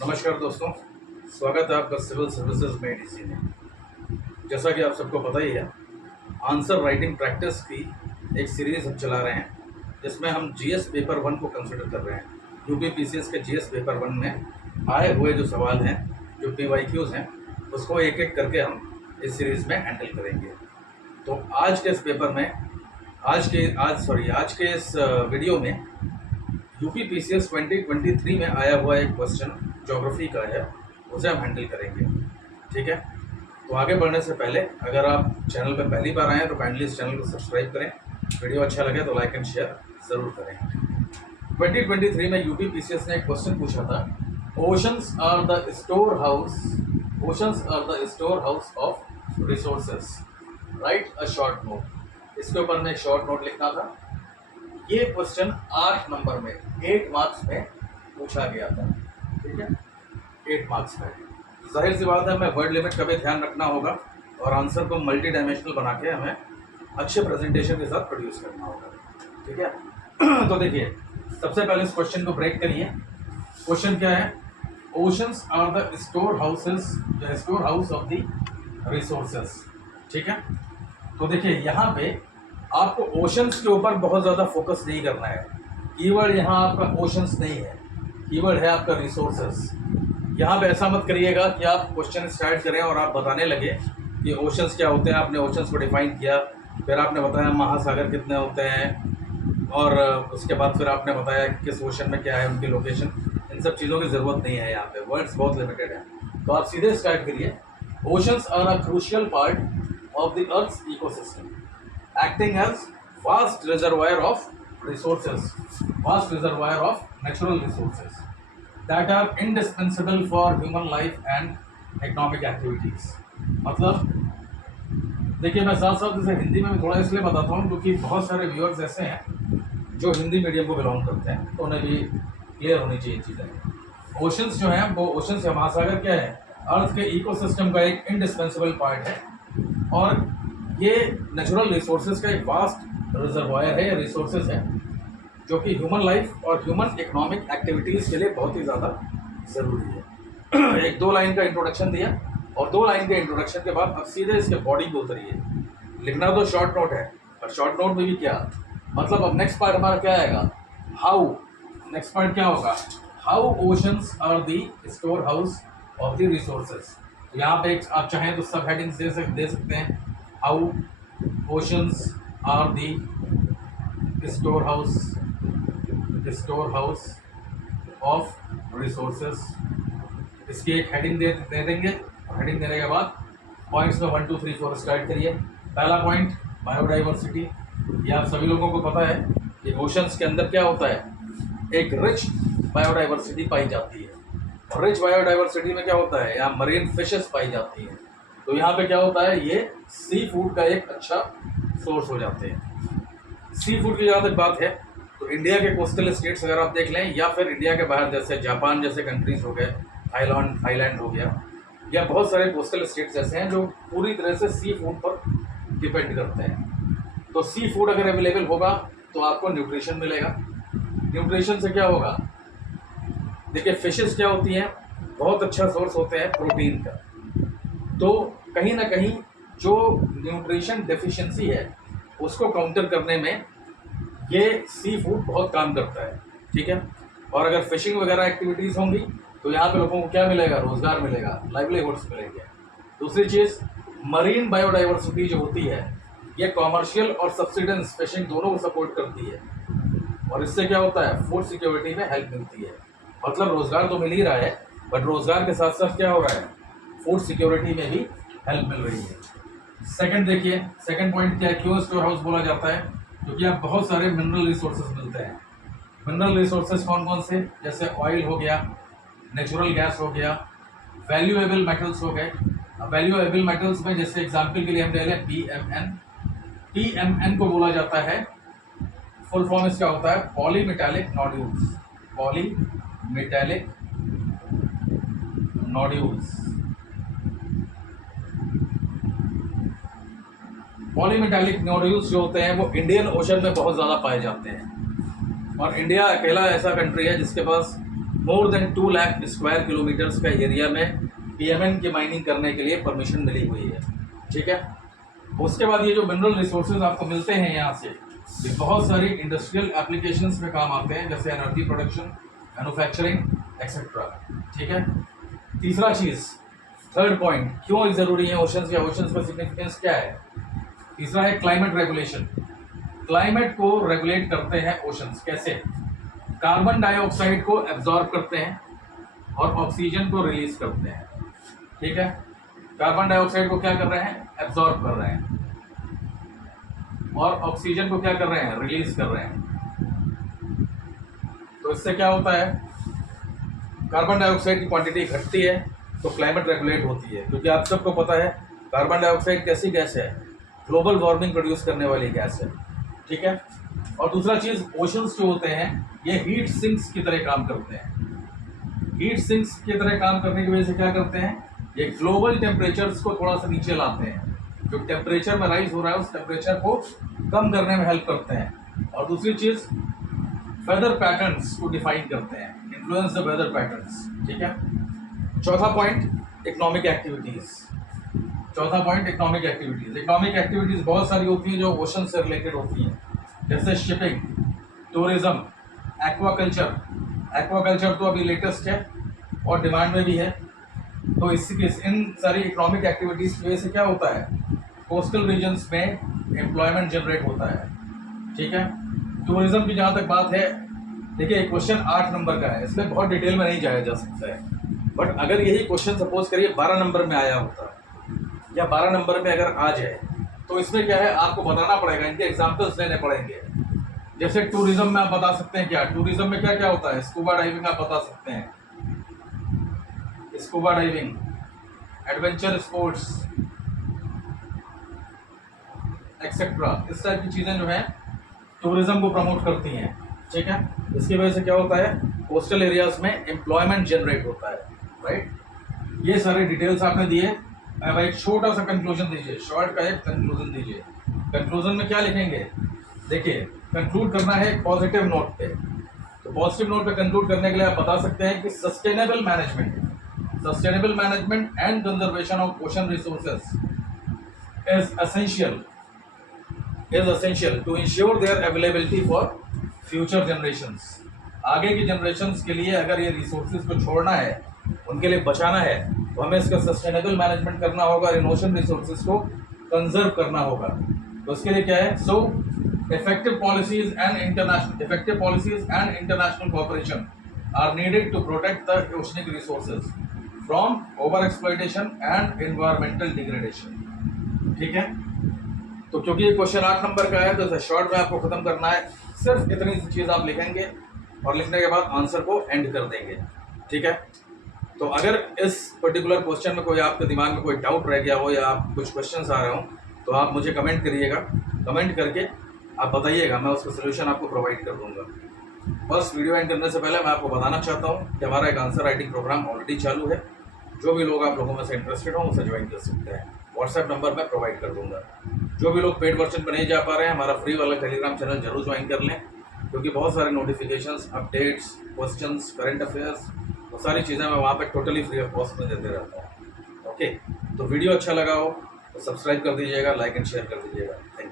नमस्कार दोस्तों, स्वागत है आपका सिविल सर्विसेज में एडीसी में। जैसा कि आप सबको पता ही है, आंसर राइटिंग प्रैक्टिस की एक सीरीज हम चला रहे हैं, जिसमें हम जीएस पेपर 1 को कंसिडर कर रहे हैं। यूपी पीसीएस के जीएस पेपर 1 में आए हुए जो सवाल हैं, जो पीवाईक्यूज हैं, उसको एक एक करके हम इस सीरीज़ में हैंडल करेंगे। तो आज के इस पेपर में आज के इस वीडियो में यूपी पीसीएस 2023 में आया हुआ एक क्वेश्चन ज्योग्राफी का है, उसे हम हैंडल करेंगे। ठीक है, तो आगे बढ़ने से पहले अगर आप चैनल पर पहली बार आए हैं तो काइंडली इस चैनल को सब्सक्राइब करें। वीडियो अच्छा लगे तो लाइक एंड शेयर ज़रूर करें। 2023 में यूपी पीसीएस ने एक क्वेश्चन पूछा था, oceans are the store house of resources, write a short note. इसके ऊपर में एक शॉर्ट नोट लिखना था। ये क्वेश्चन 8 नंबर में 8 मार्क्स में पूछा गया था। ठीक है, 8 मार्क्स में। जाहिर सी बात है, हमें वर्ड लिमिट का भी ध्यान रखना होगा और आंसर को मल्टी डायमेंशनल बना के हमें अच्छे प्रेजेंटेशन के साथ प्रोड्यूस करना होगा। ठीक है, तो देखिए, सबसे पहले इस क्वेश्चन को ब्रेक करिए। क्वेश्चन क्या है? Oceans are the store house of the resources. ठीक है, तो देखिए यहाँ पे आपको ओशंस के ऊपर बहुत ज़्यादा फोकस नहीं करना है। कीवर्ड यहाँ आपका ओशंस नहीं है, कीवर्ड है आपका रिसोर्सेस। यहाँ पे ऐसा मत करिएगा कि आप क्वेश्चन स्टार्ट करें और आप बताने लगे कि ओशंस क्या होते हैं। आपने ओशंस को डिफाइन किया, फिर आपने बताया महासागर कितने होते हैं, और उसके बाद फिर आपने बताया कि किस ओशन में क्या है, उनकी लोकेशन। इन सब चीज़ों की ज़रूरत नहीं है, यहाँ पे वर्ड्स बहुत लिमिटेड है। तो आप सीधे स्टार्ट करिए। Oceans are a crucial part of the earth's ecosystem, acting as vast reservoir of natural resources that are indispensable for human life and economic activities। मतलब देखिए, मैं साथ साथ इसे हिंदी में भी थोड़ा इसलिए बताता हूँ क्योंकि बहुत सारे व्यूअर्स ऐसे हैं जो हिंदी मीडियम को बिलोंग करते हैं, तो उन्हें भी क्लियर होनी चाहिए चीज़ें। ओशंस जो हैं, वो ओशंस या महासागर क्या है? अर्थ के इकोसिस्टम का एक इंडिस्पेंसिबल पार्ट है, और ये नेचुरल रिसोर्सेज का एक वास्ट रिजर्वायर है या रिसोर्सेज है, जो कि ह्यूमन लाइफ और ह्यूमन इकोनॉमिक एक्टिविटीज़ के लिए बहुत ही ज़्यादा ज़रूरी है। एक 2 लाइन का इंट्रोडक्शन दिया, और 2 लाइन के इंट्रोडक्शन के बाद अब सीधे इसके बॉडी को उतरिए। लिखना तो शॉर्ट नोट है, और शॉर्ट नोट में भी क्या मतलब, अब नेक्स्ट पार्ट हमारा क्या आएगा? हाउ। नेक्स्ट पार्ट क्या होगा? How oceans are the store house of the resources. यहाँ पे एक आप चाहें तो सब हेडिंग्स दे सकते हैं। How oceans are the storehouse of resources। इसकी एक हेडिंग दे देंगे, और हेडिंग देने के बाद पॉइंट्स में 1 2 3 4 स्टार्ट करिए। पहला पॉइंट, बायोडाइवर्सिटी। ये आप सभी लोगों को पता है कि ओशंस के अंदर क्या होता है? एक रिच बायोडाइवर्सिटी पाई जाती है, और रिच बायोडाइवर्सिटी में क्या होता है? यहाँ मरीन फिशेस पाई जाती हैं। तो यहाँ पे क्या होता है? ये सी फूड का एक अच्छा सोर्स हो जाते हैं। सी फूड की जहाँ तक बात है, तो इंडिया के कोस्टल स्टेट्स अगर आप देख लें, या फिर इंडिया के बाहर जैसे जापान जैसे कंट्रीज हो गए, थाईलैंड हो गया, या बहुत सारे कोस्टल स्टेट्स ऐसे हैं जो पूरी तरह से सी फूड पर डिपेंड करते हैं। तो सी फूड अगर अवेलेबल होगा तो आपको न्यूट्रिशन मिलेगा। न्यूट्रिशन से क्या होगा? देखिए, फिशेस क्या होती हैं? बहुत अच्छा सोर्स होते हैं प्रोटीन का। तो कहीं ना कहीं जो न्यूट्रिशन डेफिशिएंसी है, उसको काउंटर करने में ये सी फूड बहुत काम करता है। ठीक है, और अगर फिशिंग वगैरह एक्टिविटीज़ होंगी तो यहाँ पे लोगों को क्या मिलेगा? रोजगार मिलेगा, लाइवलीहुड्स मिलेंगे। दूसरी चीज़, मरीन बायोडाइवर्सिटी जो होती है, ये कॉमर्शियल और सब्सिडेंस फिशिंग दोनों को सपोर्ट करती है, और इससे क्या होता है? फूड सिक्योरिटी में हेल्प मिलती है। मतलब रोजगार तो मिल ही रहा है, बट रोजगार के साथ साथ क्या हो रहा है? फूड सिक्योरिटी में भी हेल्प मिल रही है। सेकंड देखिए, सेकंड पॉइंट क्या है? क्यों स्टोर हाउस बोला जाता है? क्योंकि आप बहुत सारे मिनरल रिसोर्सेज मिलते हैं। मिनरल रिसोर्सेज कौन कौन से? जैसे ऑयल हो गया, नेचुरल गैस हो गया, वैल्यूएबल मेटल्स हो गए। वैल्यूएबल मेटल्स में जैसे एग्जाम्पल के लिए हम ले लें PMN। PMN को बोला जाता है, फुल फॉर्म इसका होता है polymetallic nodules. Polymetallic nodules. Polymetallic nodules जो होते हैं वो इंडियन ओशन में बहुत ज़्यादा पाए जाते हैं, और इंडिया अकेला ऐसा कंट्री है जिसके पास more than 2 lakh square kilometres का एरिया में पीएमएन की माइनिंग करने के लिए परमिशन मिली हुई है। ठीक है। उसके बाद ये जो मिनरल रिसोर्सेज आपको मिलते हैं यहाँ से, ये बहुत सारी इंडस्ट्रियल एप्लीकेशंस में काम आते हैं, जैसे एनर्जी प्रोडक्शन, मैन्युफैक्चरिंग एक्सेट्रा। ठीक है। तीसरा चीज़, थर्ड पॉइंट, क्यों ज़रूरी है ओशंस या ओशंस का सिग्निफिकेंस क्या है। तीसरा है क्लाइमेट रेगुलेशन। क्लाइमेट को रेगुलेट करते हैं ओशंस। कैसे? कार्बन डाइऑक्साइड को एब्जॉर्ब करते हैं और ऑक्सीजन को रिलीज करते हैं। ठीक है। कार्बन डाइऑक्साइड को क्या कर रहे हैं? एब्जॉर्ब कर रहे हैं, और ऑक्सीजन को क्या कर रहे हैं? रिलीज कर रहे हैं। तो इससे क्या होता है, कार्बन डाइऑक्साइड की क्वांटिटी घटती है तो क्लाइमेट रेगुलेट होती है, क्योंकि आप सबको पता है कार्बन डाइऑक्साइड कैसी गैस है, ग्लोबल वार्मिंग प्रोड्यूस करने वाली गैस है। ठीक है। और दूसरा चीज़, ओशंस जो होते हैं ये हीट सिंक्स की तरह काम करते हैं। हीट सिंक्स की तरह काम करने की वजह से क्या करते हैं, ये ग्लोबल टेम्परेचर्स को थोड़ा सा नीचे लाते हैं। जो टेम्परेचर में राइज हो रहा है उस टेम्परेचर को कम करने में हेल्प करते हैं। और दूसरी चीज़, वेदर पैटर्न्स को डिफाइन करते हैं, इन्फ्लुएंस द वेदर पैटर्न्स। ठीक है। चौथा पॉइंट, इकोनॉमिक एक्टिविटीज़। चौथा point, economic activities. Economic activities बहुत सारी होती हैं जो ओशन से रिलेटेड होती हैं, जैसे शिपिंग, टूरिज्म, एक्वाकल्चर। एक्वाकल्चर तो अभी लेटेस्ट है और डिमांड में भी है। तो इन सारी इकोनॉमिक एक्टिविटीज़ की वजह से क्या होता है, कोस्टल रीजन्स में एम्प्लॉयमेंट जनरेट होता है। ठीक है। टूरिज्म की जहाँ तक बात है, देखिए क्वेश्चन 8 नंबर का है, इसमें बहुत डिटेल में नहीं जाया जा सकता है, बट अगर यही क्वेश्चन सपोज करिए 12 नंबर में आया होता या 12 नंबर में अगर आ जाए, तो इसमें क्या है, आपको बताना पड़ेगा, इनके एग्जाम्पल्स लेने पड़ेंगे। जैसे टूरिज्म में आप बता सकते हैं क्या, टूरिज्म में क्या क्या होता है, स्कूबा डाइविंग आप बता सकते हैं, scuba diving, adventure sports etcetera. इस टाइप की चीज़ें जो हैं टूरिज्म को प्रमोट करती हैं। ठीक है। इसकी वजह से क्या होता है, कोस्टल एरियाज में एम्प्लॉयमेंट जनरेट होता है। राइट। ये सारे डिटेल्स आपने दिए। अब एक छोटा सा कंक्लूजन दीजिए, शॉर्ट का एक कंक्लूजन दीजिए। कंक्लूजन में क्या लिखेंगे, देखिए कंक्लूड करना है एक पॉजिटिव नोट पे। तो पॉजिटिव नोट पे कंक्लूड करने के लिए आप बता सकते हैं कि sustainable management and conservation of ocean resources is essential to ensure their availability for future generations. आगे की जनरेशंस के लिए अगर ये रिसोर्सेज को छोड़ना है, उनके लिए बचाना है, तो हमें इसका सस्टेनेबल मैनेजमेंट करना होगा, इन ओशन रिसोर्सेज को कंजर्व करना होगा। तो उसके लिए क्या है, सो effective policies and international cooperation are needed to protect the oceanic resources from over-exploitation and environmental degradation। ठीक है। तो क्योंकि ये क्वेश्चन 8 नंबर का है, तो शॉर्ट में आपको खत्म करना है, सिर्फ इतनी सी चीज़ आप लिखेंगे और लिखने के बाद आंसर को एंड कर देंगे। ठीक है। तो अगर इस पर्टिकुलर क्वेश्चन में कोई आपके दिमाग में कोई डाउट रह गया हो या आप कुछ क्वेश्चंस आ रहे हो, तो आप मुझे कमेंट करिएगा, कमेंट करके आप बताइएगा, मैं उसका सोल्यूशन आपको प्रोवाइड कर दूंगा। बस वीडियो एंड करने से पहले मैं आपको बताना चाहता हूँ कि हमारा एक आंसर राइटिंग प्रोग्राम ऑलरेडी चालू है। जो भी लोग आप लोगों में से इंटरेस्टेड हो उसे ज्वाइन कर सकते हैं। व्हाट्सएप नंबर मैं प्रोवाइड कर दूंगा। जो भी लोग पेड वर्जन पर नहीं जा पा रहे हैं, हमारा फ्री वाला टेलीग्राम चैनल जरूर ज्वाइन कर लें, क्योंकि बहुत सारे notifications, updates, questions, current affairs, वो सारी चीज़ें मैं वहाँ पे टोटली फ्री ऑफ कॉस्ट में देते रहता हूँ। ओके। तो वीडियो अच्छा लगा हो तो सब्सक्राइब कर दीजिएगा, लाइक एंड शेयर कर दीजिएगा। Thank you.